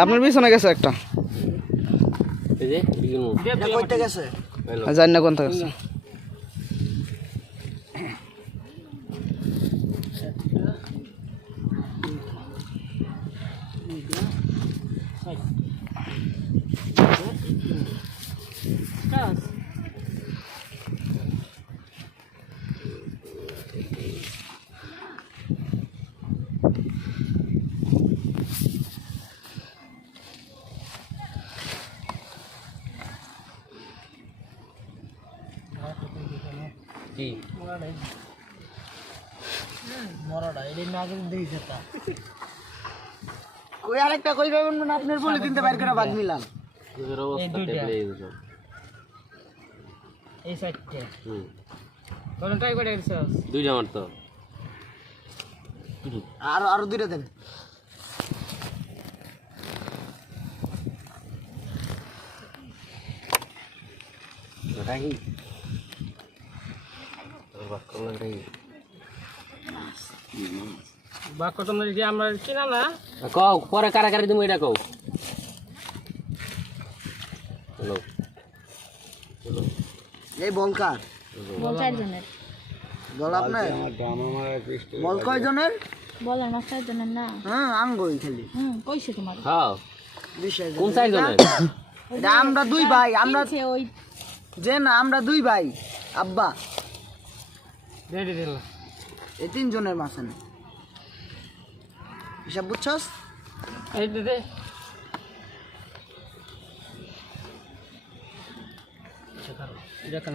আপনার পিছনে গেছে একটা। নো। গেছে। জানি না কোন থেকে গেছে। কি এটা না যেতা কই আরেকটা কই পাবেন মানে আপনার বলে দিনতে বাইর করে ভাগ নিলাম অবস্থা দুইটা। এই সাইডটা। হুম। কোন ট্রাই করে দিছস দুইটা আমার তো। আর আর দুইটা দেন। রাখি তোর বাক্য তোমরা যদি আমরা চিনা না। কও পরে কারা কারা তুমি এটা কও। হ্যালো। এই বল কার বল চারজনের বল আপনার? বল কয়জনের বলের মাছ চারজনের না। হ্যাঁ আঙ্গই খালি। হুম কইছে তোমার। হ্যাঁ। বিশেষ কোন সাইজ আমরা দুই ভাই আমরা ওই যে না আমরা দুই ভাই আব্বা। এই তিনজনের মাঝখানে হিসাব বুঝছস?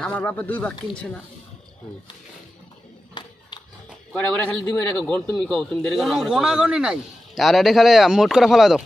আমার বাপে দুই ভাগ কিনছে না। কয়টা করে খালি তুমি এটা গণ তুমি কও দেরি করো নাই। আর এটা খালে মোট করে ফেলা দাও।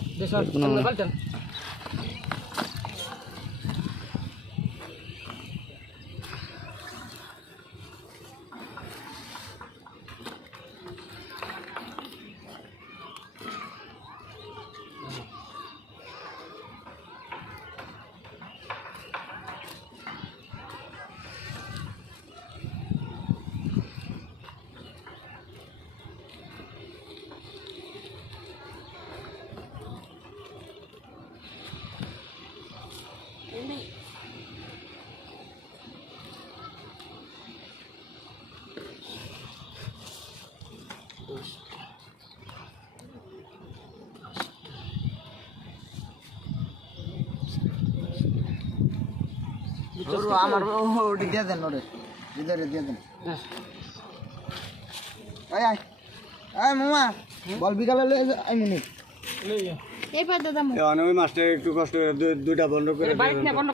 ওর আমার ওটি দিয়ে দেন ওরে। ভিতরে দিয়ে দেন। আয় আয়। আয় মামা বল বিকালে আই মিনিট। এই পার দাদা ওই মাছটা একটু কষ্ট দুইটা বন্ধ করে